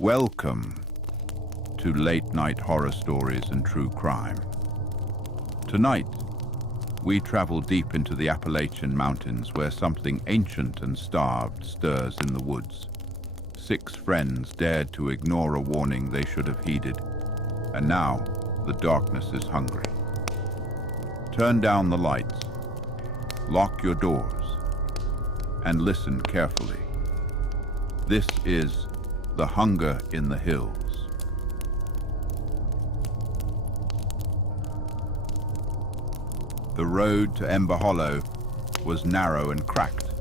Welcome to Late Night Horror Stories and True Crime. Tonight, we travel deep into the Appalachian Mountains where something ancient and starved stirs in the woods. 6 friends dared to ignore a warning they should have heeded, and now the darkness is hungry. Turn down the lights, lock your doors, and listen carefully. This is The Hunger in the Hills. The road to Ember Hollow was narrow and cracked,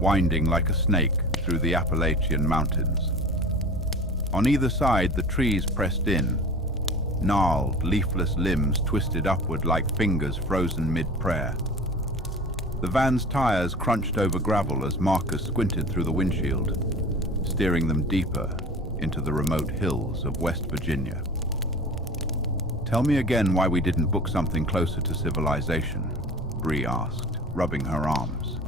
winding like a snake through the Appalachian Mountains. On either side, the trees pressed in, gnarled, leafless limbs twisted upward like fingers frozen mid-prayer. The van's tires crunched over gravel as Marcus squinted through the windshield, steering them deeper into the remote hills of West Virginia. "Tell me again why we didn't book something closer to civilization," Bree asked, rubbing her arms.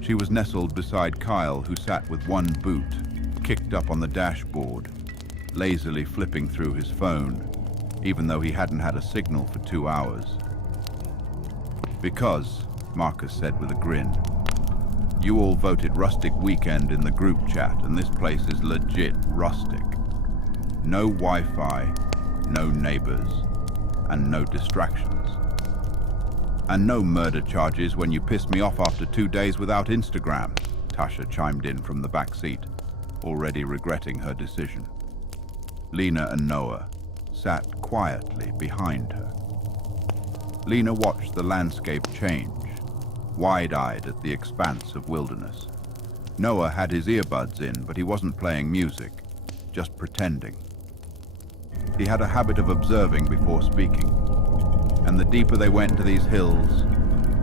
She was nestled beside Kyle, who sat with one boot kicked up on the dashboard, lazily flipping through his phone, even though he hadn't had a signal for 2 hours. "Because," Marcus said with a grin, "you all voted rustic weekend in the group chat, and this place is legit rustic. No Wi-Fi, no neighbors, and no distractions. And no murder charges when you pissed me off after 2 days without Instagram," Tasha chimed in from the back seat, already regretting her decision. Lena and Noah sat quietly behind her. Lena watched the landscape change, wide-eyed at the expanse of wilderness. Noah had his earbuds in, but he wasn't playing music, just pretending. He had a habit of observing before speaking, and the deeper they went into these hills,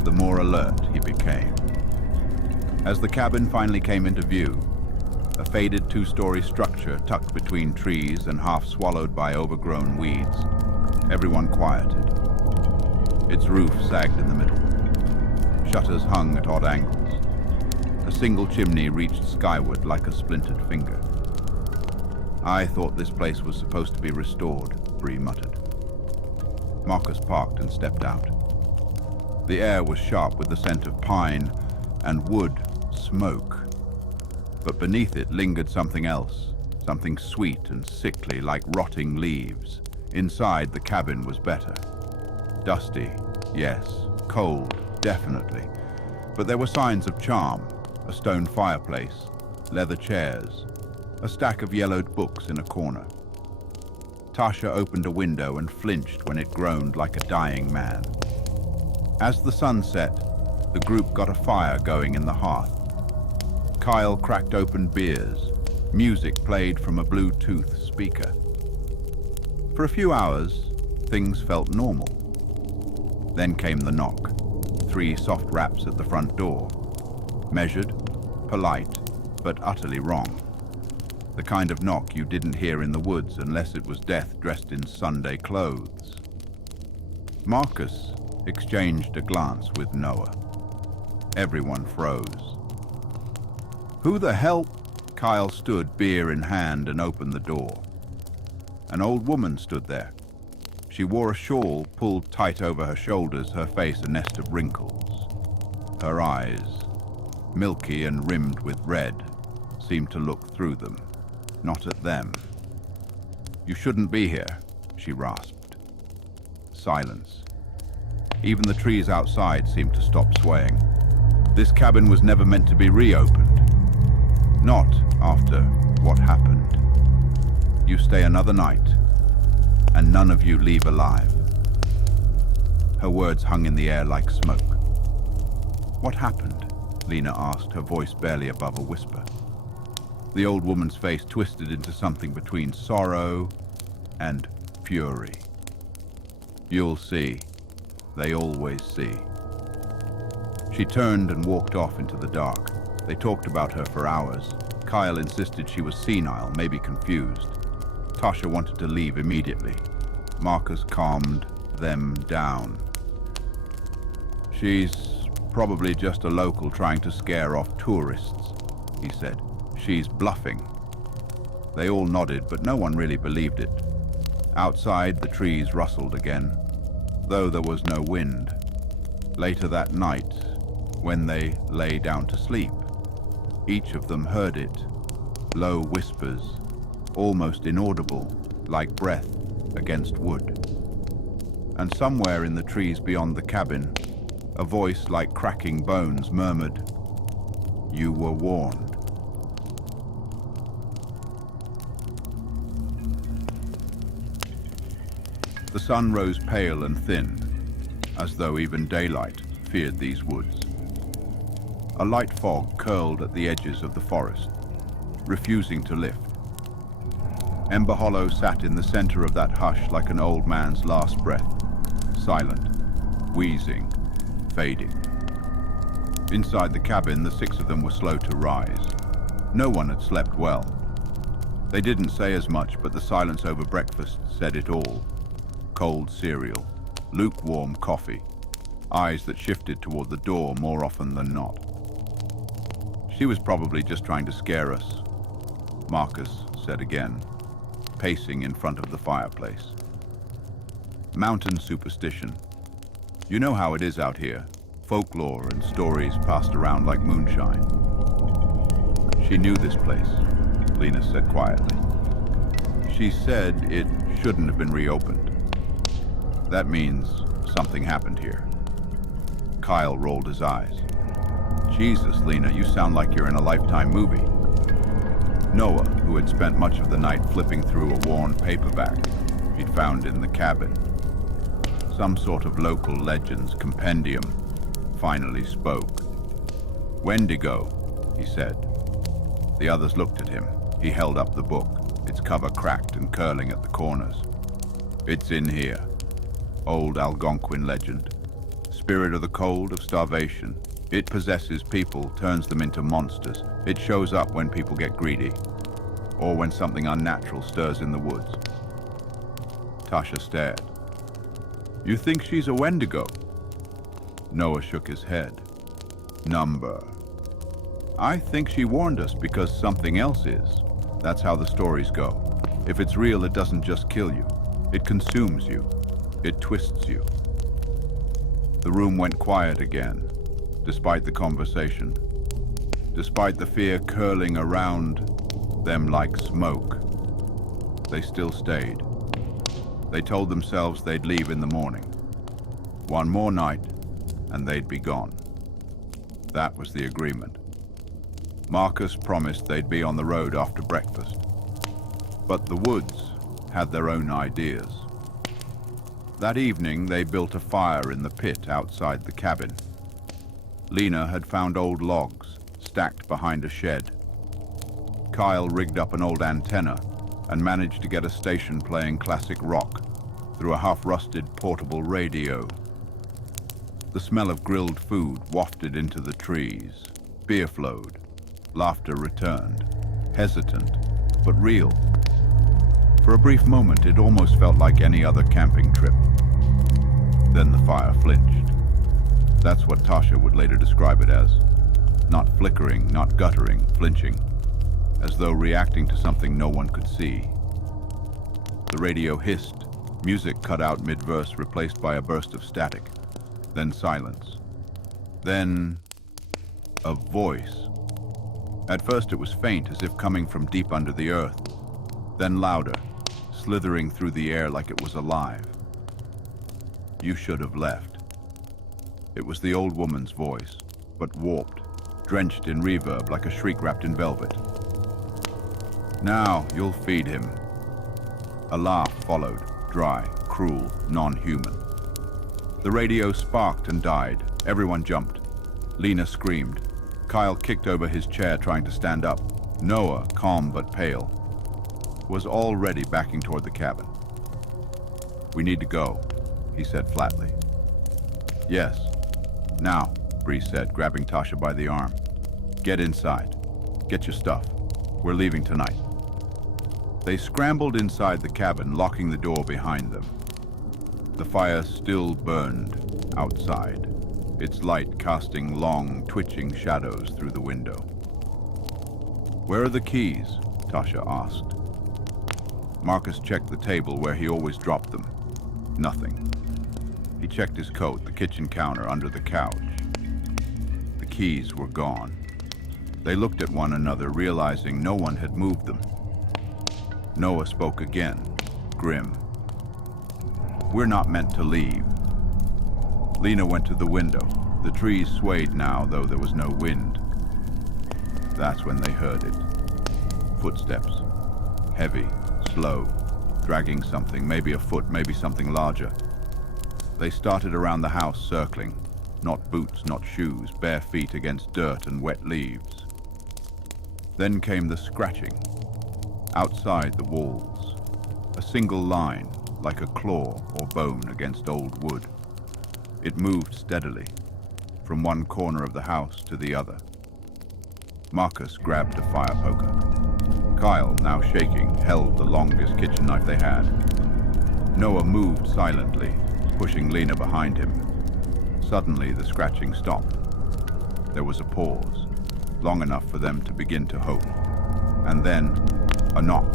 the more alert he became. As the cabin finally came into view, a faded 2-story structure tucked between trees and half swallowed by overgrown weeds, everyone quieted. Its roof sagged in the middle. Shutters hung at odd angles. A single chimney reached skyward like a splintered finger. "I thought this place was supposed to be restored," Bree muttered. Marcus parked and stepped out. The air was sharp with the scent of pine and wood smoke, but beneath it lingered something else, something sweet and sickly like rotting leaves. Inside, the cabin was better. Dusty, yes. Cold, definitely. But there were signs of charm: a stone fireplace, leather chairs, a stack of yellowed books in a corner. Tasha opened a window and flinched when it groaned like a dying man. As the sun set, the group got a fire going in the hearth. Kyle cracked open beers. Music played from a Bluetooth speaker. For a few hours, things felt normal. Then came the knock. 3 soft raps at the front door. Measured, polite, but utterly wrong. The kind of knock you didn't hear in the woods unless it was death dressed in Sunday clothes. Marcus exchanged a glance with Noah. Everyone froze. "Who the hell?" Kyle stood, beer in hand, and opened the door. An old woman stood there. She wore a shawl pulled tight over her shoulders, her face a nest of wrinkles. Her eyes, milky and rimmed with red, seemed to look through them, not at them. "You shouldn't be here," she rasped. Silence. Even the trees outside seemed to stop swaying. This cabin was never meant to be reopened. Not after what happened. You stay another night, and none of you leave alive. Her words hung in the air like smoke. "What happened?" Lena asked, her voice barely above a whisper. The old woman's face twisted into something between sorrow and fury. "You'll see. They always see." She turned and walked off into the dark. They talked about her for hours. Kyle insisted she was senile, maybe confused. Tasha wanted to leave immediately. Marcus calmed them down. "She's probably just a local trying to scare off tourists," he said. "She's bluffing." They all nodded, but no one really believed it. Outside, the trees rustled again, though there was no wind. Later that night, when they lay down to sleep, each of them heard it, low whispers, almost inaudible, like breath against wood. And somewhere in the trees beyond the cabin, a voice like cracking bones murmured, "You were warned." The sun rose pale and thin, as though even daylight feared these woods. A light fog curled at the edges of the forest, refusing to lift. Ember Hollow sat in the center of that hush like an old man's last breath, silent, wheezing, fading. Inside the cabin, the six of them were slow to rise. No one had slept well. They didn't say as much, but the silence over breakfast said it all. Cold cereal, lukewarm coffee, eyes that shifted toward the door more often than not. "She was probably just trying to scare us," Marcus said again, pacing in front of the fireplace. "Mountain superstition. You know how it is out here. Folklore and stories passed around like moonshine." "She knew this place," Lena said quietly. "She said it shouldn't have been reopened. That means something happened here." Kyle rolled his eyes. "Jesus, Lena, you sound like you're in a Lifetime movie." Noah, who had spent much of the night flipping through a worn paperback he'd found in the cabin, some sort of local legends compendium, finally spoke. "Wendigo," he said. The others looked at him. He held up the book, its cover cracked and curling at the corners. "It's in here. Old Algonquin legend. Spirit of the cold, of starvation. It possesses people, turns them into monsters. It shows up when people get greedy, or when something unnatural stirs in the woods." Tasha stared. "You think she's a Wendigo?" Noah shook his head. "Number. I think she warned us because something else is. That's how the stories go. If it's real, it doesn't just kill you. It consumes you. It twists you." The room went quiet again, despite the conversation, despite the fear curling around them like smoke. They still stayed. They told themselves they'd leave in the morning. One more night, and they'd be gone. That was the agreement. Marcus promised they'd be on the road after breakfast. But the woods had their own ideas. That evening, they built a fire in the pit outside the cabin. Lena had found old logs stacked behind a shed. Kyle rigged up an old antenna and managed to get a station playing classic rock through a half-rusted portable radio. The smell of grilled food wafted into the trees. Beer flowed. Laughter returned. Hesitant, but real. For a brief moment, it almost felt like any other camping trip. Then the fire flinched. That's what Tasha would later describe it as. Not flickering, not guttering, flinching, as though reacting to something no one could see. The radio hissed, music cut out mid-verse, replaced by a burst of static. Then silence. Then a voice. At first it was faint, as if coming from deep under the earth. Then louder, slithering through the air like it was alive. "You should have left." It was the old woman's voice, but warped, drenched in reverb like a shriek wrapped in velvet. "Now you'll feed him." A laugh followed, dry, cruel, non-human. The radio sparked and died. Everyone jumped. Lena screamed. Kyle kicked over his chair, trying to stand up. Noah, calm but pale, was already backing toward the cabin. "We need to go," he said flatly. "Yes. Now," Bree said, grabbing Tasha by the arm. "Get inside. Get your stuff. We're leaving tonight." They scrambled inside the cabin, locking the door behind them. The fire still burned outside, its light casting long, twitching shadows through the window. "Where are the keys?" Tasha asked. Marcus checked the table where he always dropped them. Nothing. He checked his coat, the kitchen counter, under the couch. The keys were gone. They looked at one another, realizing no one had moved them. Noah spoke again, grim. "We're not meant to leave." Lena went to the window. The trees swayed now, though there was no wind. That's when they heard it. Footsteps. Heavy, slow, dragging something, maybe a foot, maybe something larger. They started around the house, circling. Not boots, not shoes, bare feet against dirt and wet leaves. Then came the scratching. Outside the walls. A single line, like a claw or bone against old wood. It moved steadily, from one corner of the house to the other. Marcus grabbed a fire poker. Kyle, now shaking, held the longest kitchen knife they had. Noah moved silently, pushing Lena behind him. Suddenly, the scratching stopped. There was a pause, long enough for them to begin to hope. And then, a knock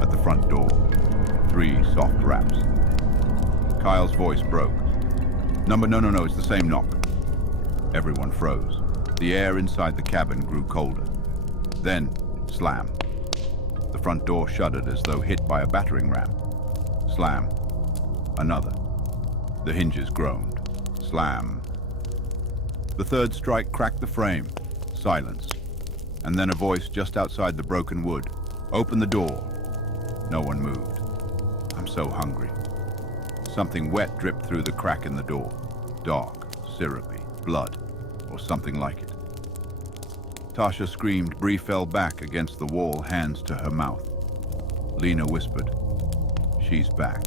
at the front door. 3 soft raps. Kyle's voice broke. No, it's the same knock." Everyone froze. The air inside the cabin grew colder. Then, slam. The front door shuddered as though hit by a battering ram. Slam. Another. The hinges groaned. Slam. The third strike cracked the frame. Silence. And then a voice just outside the broken wood. "Open the door." No one moved. "I'm so hungry." Something wet dripped through the crack in the door. Dark, syrupy, blood, or something like it. Tasha screamed. Bree fell back against the wall, hands to her mouth. Lena whispered, "She's back."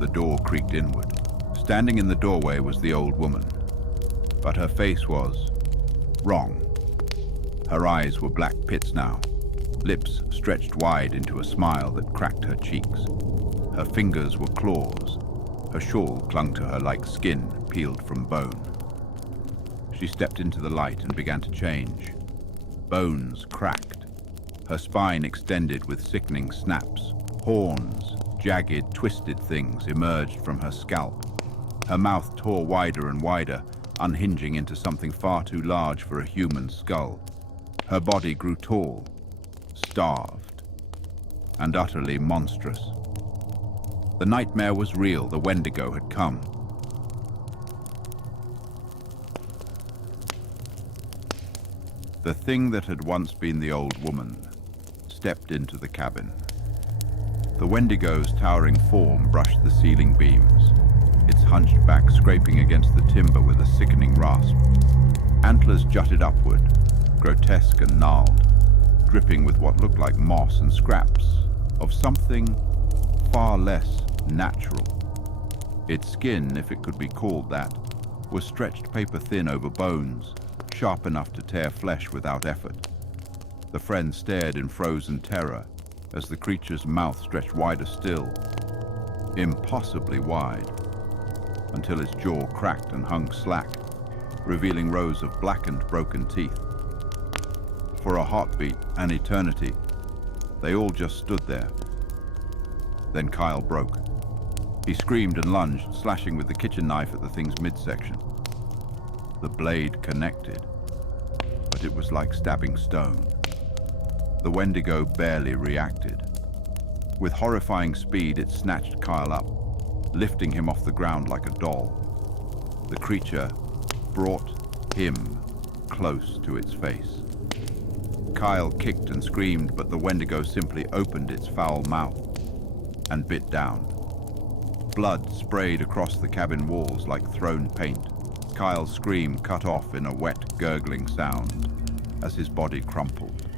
The door creaked inward. Standing in the doorway was the old woman. But her face was wrong. Her eyes were black pits now. Lips stretched wide into a smile that cracked her cheeks. Her fingers were claws. Her shawl clung to her like skin peeled from bone. She stepped into the light and began to change. Bones cracked. Her spine extended with sickening snaps. Horns, jagged, twisted things emerged from her scalp. Her mouth tore wider and wider, unhinging into something far too large for a human skull. Her body grew tall, starved, and utterly monstrous. The nightmare was real. The Wendigo had come. The thing that had once been the old woman stepped into the cabin. The Wendigo's towering form brushed the ceiling beams, its hunched back scraping against the timber with a sickening rasp. Antlers jutted upward, grotesque and gnarled, dripping with what looked like moss and scraps of something far less natural. Its skin, if it could be called that, was stretched paper thin over bones, sharp enough to tear flesh without effort. The friends stared in frozen terror as the creature's mouth stretched wider still, impossibly wide, until its jaw cracked and hung slack, revealing rows of blackened, broken teeth. For a heartbeat, an eternity, they all just stood there. Then Kyle broke. He screamed and lunged, slashing with the kitchen knife at the thing's midsection. The blade connected, but it was like stabbing stone. The Wendigo barely reacted. With horrifying speed, it snatched Kyle up, lifting him off the ground like a doll. The creature brought him close to its face. Kyle kicked and screamed, but the Wendigo simply opened its foul mouth and bit down. Blood sprayed across the cabin walls like thrown paint. Kyle's scream cut off in a wet, gurgling sound as his body crumpled.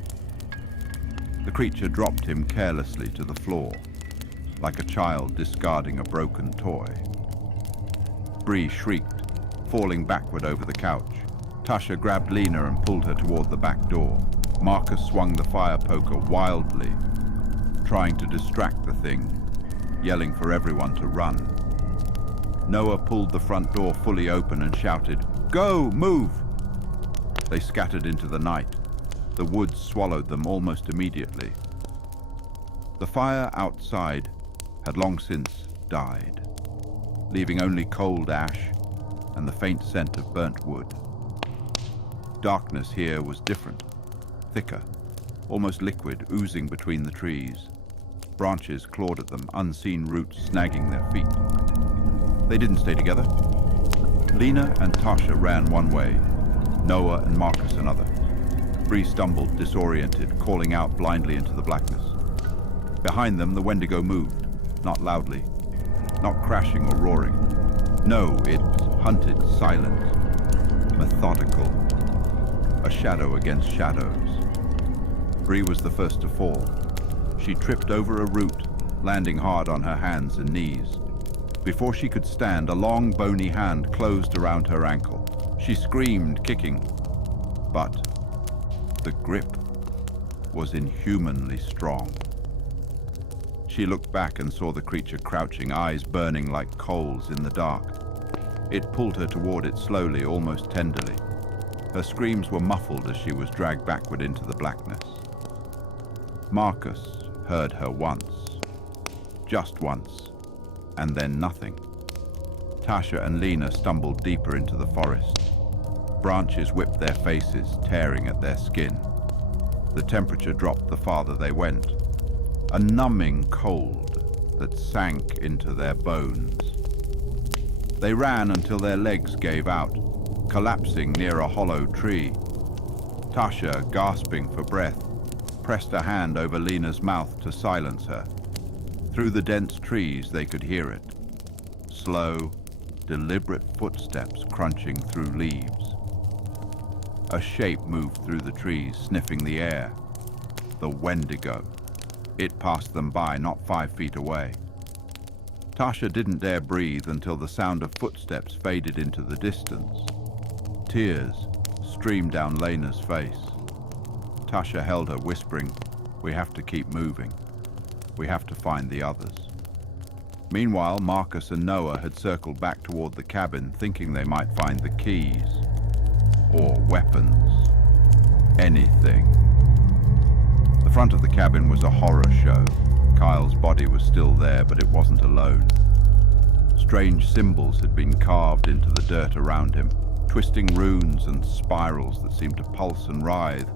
The creature dropped him carelessly to the floor, like a child discarding a broken toy. Bree shrieked, falling backward over the couch. Tasha grabbed Lena and pulled her toward the back door. Marcus swung the fire poker wildly, trying to distract the thing, yelling for everyone to run. Noah pulled the front door fully open and shouted, "Go! Move!" They scattered into the night. The woods swallowed them almost immediately. The fire outside had long since died, leaving only cold ash and the faint scent of burnt wood. Darkness here was different, thicker, almost liquid, oozing between the trees. Branches clawed at them, unseen roots snagging their feet. They didn't stay together. Lena and Tasha ran one way, Noah and Marcus another. Bree stumbled, disoriented, calling out blindly into the blackness. Behind them, the Wendigo moved, not loudly, not crashing or roaring. No, it hunted silent, methodical, a shadow against shadows. Bree was the first to fall. She tripped over a root, landing hard on her hands and knees. Before she could stand, a long, bony hand closed around her ankle. She screamed, kicking, but the grip was inhumanly strong. She looked back and saw the creature crouching, eyes burning like coals in the dark. It pulled her toward it slowly, almost tenderly. Her screams were muffled as she was dragged backward into the blackness. Marcus heard her once, just once, and then nothing. Tasha and Lena stumbled deeper into the forest. Branches whipped their faces, tearing at their skin. The temperature dropped the farther they went, a numbing cold that sank into their bones. They ran until their legs gave out, collapsing near a hollow tree. Tasha, gasping for breath, pressed a hand over Lena's mouth to silence her. Through the dense trees, they could hear it. Slow, deliberate footsteps crunching through leaves. A shape moved through the trees, sniffing the air. The Wendigo. It passed them by, not 5 feet away. Tasha didn't dare breathe until the sound of footsteps faded into the distance. Tears streamed down Lena's face. Tasha held her, whispering, "We have to keep moving. We have to find the others." Meanwhile, Marcus and Noah had circled back toward the cabin, thinking they might find the keys. Or weapons. Anything. The front of the cabin was a horror show. Kyle's body was still there, but it wasn't alone. Strange symbols had been carved into the dirt around him, twisting runes and spirals that seemed to pulse and writhe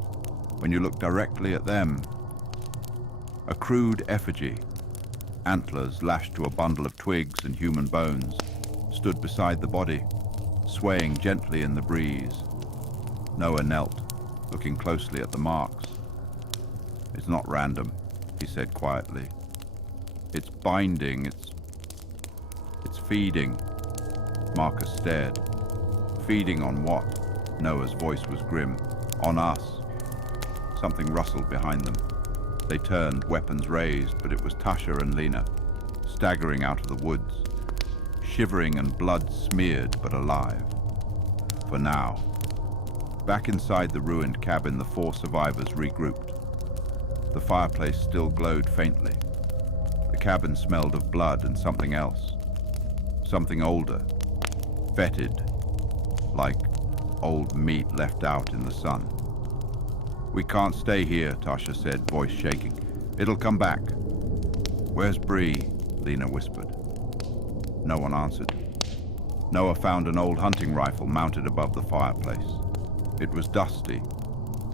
when you looked directly at them. A crude effigy, antlers lashed to a bundle of twigs and human bones, stood beside the body, swaying gently in the breeze. Noah knelt, looking closely at the marks. "It's not random," he said quietly. "It's binding, it's feeding." Marcus stared. "Feeding on what?" Noah's voice was grim. "On us." Something rustled behind them. They turned, weapons raised, but it was Tasha and Lena, staggering out of the woods, shivering and blood-smeared but alive. For now. Back inside the ruined cabin, the 4 survivors regrouped. The fireplace still glowed faintly. The cabin smelled of blood and something else. Something older, fetid, like old meat left out in the sun. "We can't stay here," Tasha said, voice shaking. "It'll come back." "Where's Bree?" Lena whispered. No one answered. Noah found an old hunting rifle mounted above the fireplace. It was dusty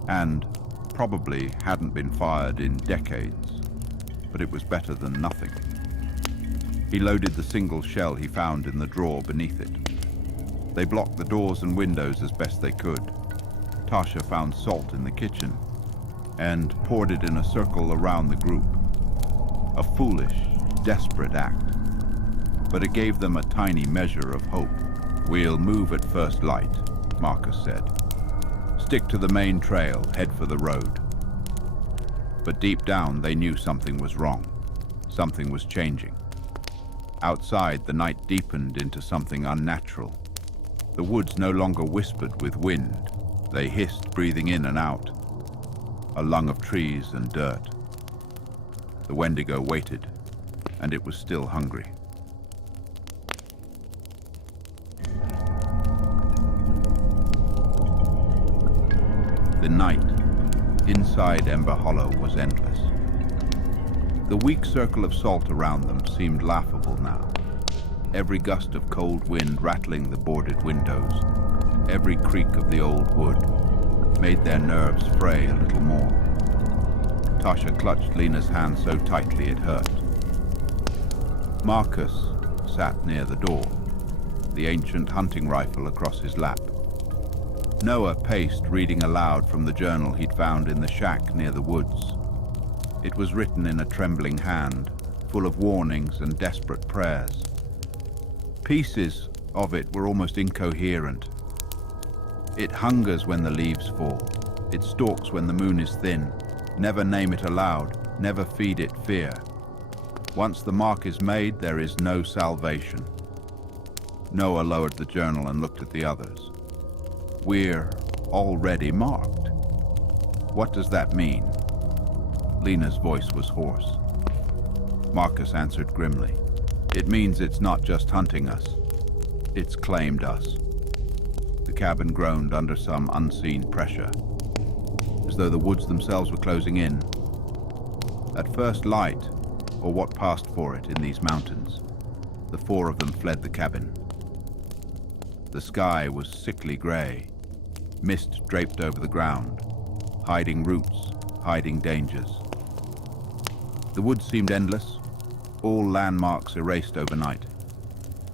and probably hadn't been fired in decades, but it was better than nothing. He loaded the single shell he found in the drawer beneath it. They blocked the doors and windows as best they could. Tasha found salt in the kitchen and poured it in a circle around the group. A foolish, desperate act, but it gave them a tiny measure of hope. "We'll move at first light," Marcus said. "Stick to the main trail, head for the road." But deep down, they knew something was wrong. Something was changing. Outside, the night deepened into something unnatural. The woods no longer whispered with wind. They hissed, breathing in and out. A lung of trees and dirt. The Wendigo waited, and it was still hungry. The night inside Ember Hollow was endless. The weak circle of salt around them seemed laughable now. Every gust of cold wind rattling the boarded windows, every creak of the old wood, made their nerves fray a little more. Tasha clutched Lena's hand so tightly it hurt. Marcus sat near the door, the ancient hunting rifle across his lap. Noah paced, reading aloud from the journal he'd found in the shack near the woods. It was written in a trembling hand, full of warnings and desperate prayers. Pieces of it were almost incoherent. It hungers when the leaves fall. It stalks when the moon is thin. Never name it aloud. Never feed it fear. Once the mark is made, there is no salvation. Noah lowered the journal and looked at the others. We're already marked. What does that mean? Lena's voice was hoarse. Marcus answered grimly. It means it's not just hunting us. It's claimed us. The cabin groaned under some unseen pressure, as though the woods themselves were closing in. At first light, or what passed for it in these mountains, the four of them fled the cabin. The sky was sickly gray. Mist draped over the ground, hiding roots, hiding dangers. The woods seemed endless, all landmarks erased overnight.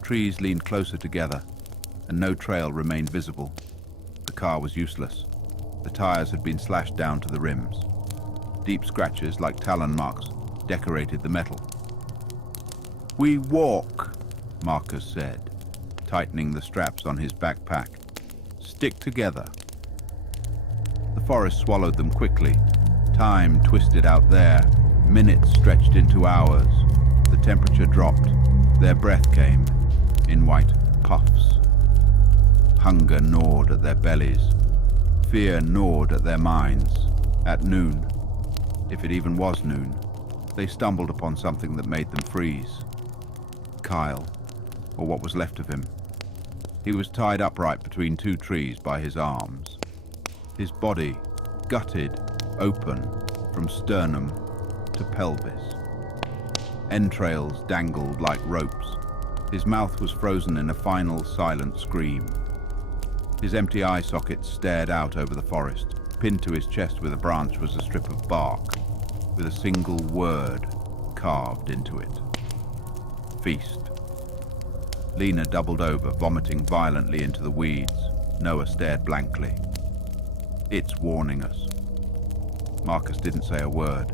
Trees leaned closer together, and no trail remained visible. The car was useless. The tires had been slashed down to the rims. Deep scratches, like talon marks, decorated the metal. We walk, Marcus said, tightening the straps on his backpack. Stick together. The forest swallowed them quickly. Time twisted out there. Minutes stretched into hours. The temperature dropped. Their breath came in white puffs. Hunger gnawed at their bellies. Fear gnawed at their minds. At noon, if it even was noon, they stumbled upon something that made them freeze. Kyle, or what was left of him. He was tied upright between two trees by his arms. His body, gutted, open, from sternum to pelvis. Entrails dangled like ropes. His mouth was frozen in a final silent scream. His empty eye sockets stared out over the forest. Pinned to his chest with a branch was a strip of bark, with a single word carved into it. Feast. Lena doubled over, vomiting violently into the weeds. Noah stared blankly. It's warning us. Marcus didn't say a word.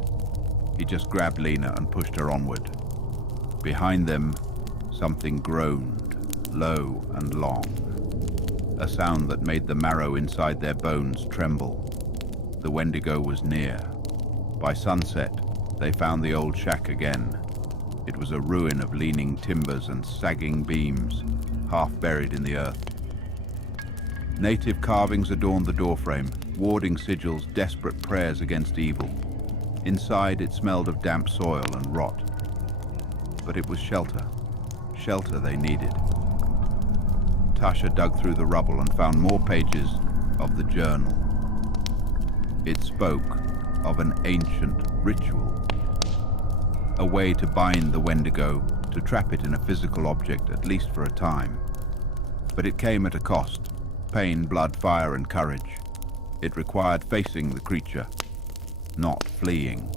He just grabbed Lena and pushed her onward. Behind them, something groaned, low and long. A sound that made the marrow inside their bones tremble. The Wendigo was near. By sunset, they found the old shack again. It was a ruin of leaning timbers and sagging beams, half buried in the earth. Native carvings adorned the doorframe, warding sigils, desperate prayers against evil. Inside, it smelled of damp soil and rot. But it was shelter. Shelter they needed. Tasha dug through the rubble and found more pages of the journal. It spoke of an ancient ritual. A way to bind the Wendigo, to trap it in a physical object, at least for a time. But it came at a cost. Pain, blood, fire, and courage. It required facing the creature, not fleeing.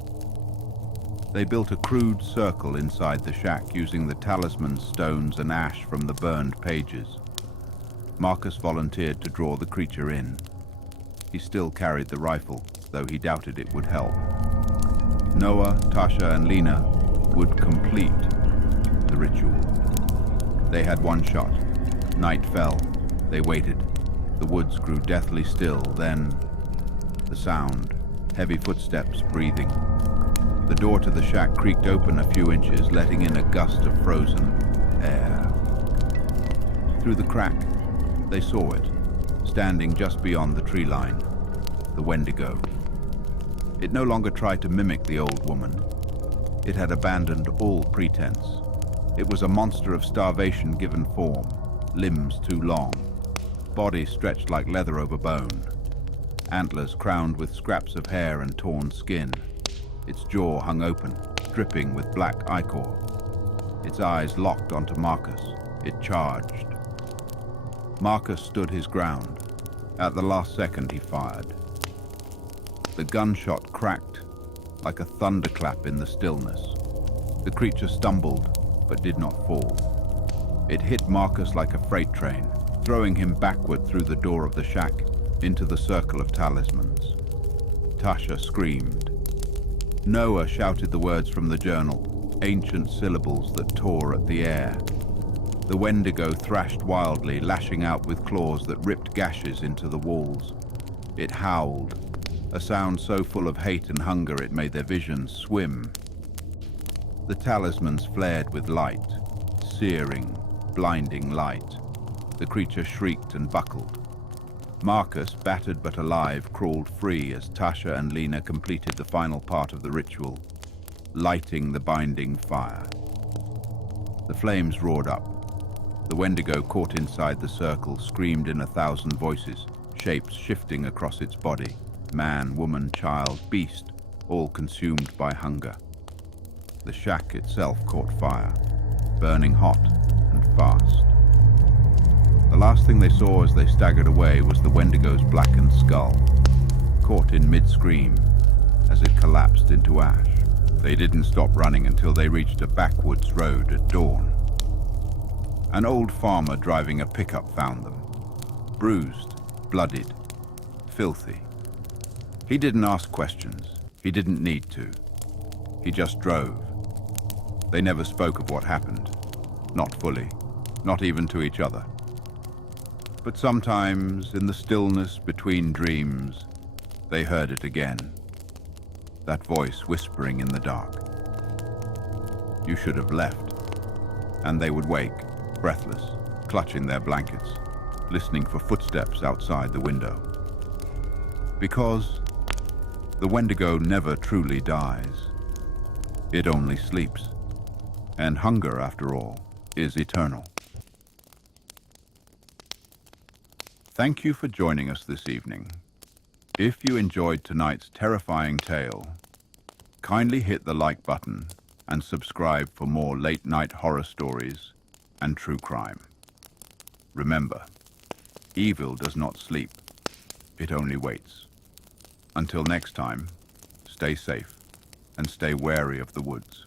They built a crude circle inside the shack using the talisman stones and ash from the burned pages. Marcus volunteered to draw the creature in. He still carried the rifle, though he doubted it would help. Noah, Tasha, and Lena would complete the ritual. They had one shot. Night fell. They waited. The woods grew deathly still, then the sound, heavy footsteps, breathing. The door to the shack creaked open a few inches, letting in a gust of frozen air. Through the crack, they saw it, standing just beyond the tree line, the Wendigo. It no longer tried to mimic the old woman. It had abandoned all pretense. It was a monster of starvation given form, limbs too long, body stretched like leather over bone, antlers crowned with scraps of hair and torn skin. Its jaw hung open, dripping with black ichor. Its eyes locked onto Marcus. It charged. Marcus stood his ground. At the last second, he fired. The gunshot cracked like a thunderclap in the stillness. The creature stumbled, but did not fall. It hit Marcus like a freight train, throwing him backward through the door of the shack into the circle of talismans. Tasha screamed. Noah shouted the words from the journal, ancient syllables that tore at the air. The Wendigo thrashed wildly, lashing out with claws that ripped gashes into the walls. It howled, a sound so full of hate and hunger it made their visions swim. The talismans flared with light, searing, blinding light. The creature shrieked and buckled. Marcus, battered but alive, crawled free as Tasha and Lena completed the final part of the ritual, lighting the binding fire. The flames roared up. The Wendigo, caught inside the circle, screamed in 1,000 voices, shapes shifting across its body. Man, woman, child, beast, all consumed by hunger. The shack itself caught fire, burning hot and fast. The last thing they saw as they staggered away was the Wendigo's blackened skull, caught in mid-scream as it collapsed into ash. They didn't stop running until they reached a backwoods road at dawn. An old farmer driving a pickup found them, bruised, bloodied, filthy. He didn't ask questions. He didn't need to. He just drove. They never spoke of what happened. Not fully. Not even to each other. But sometimes, in the stillness between dreams, they heard it again. That voice whispering in the dark. You should have left. And they would wake, breathless, clutching their blankets, listening for footsteps outside the window. Because the Wendigo never truly dies. It only sleeps. And hunger, after all, is eternal. Thank you for joining us this evening. If you enjoyed tonight's terrifying tale, kindly hit the like button and subscribe for more late-night horror stories and true crime. Remember, evil does not sleep. It only waits. Until next time, stay safe and stay wary of the woods.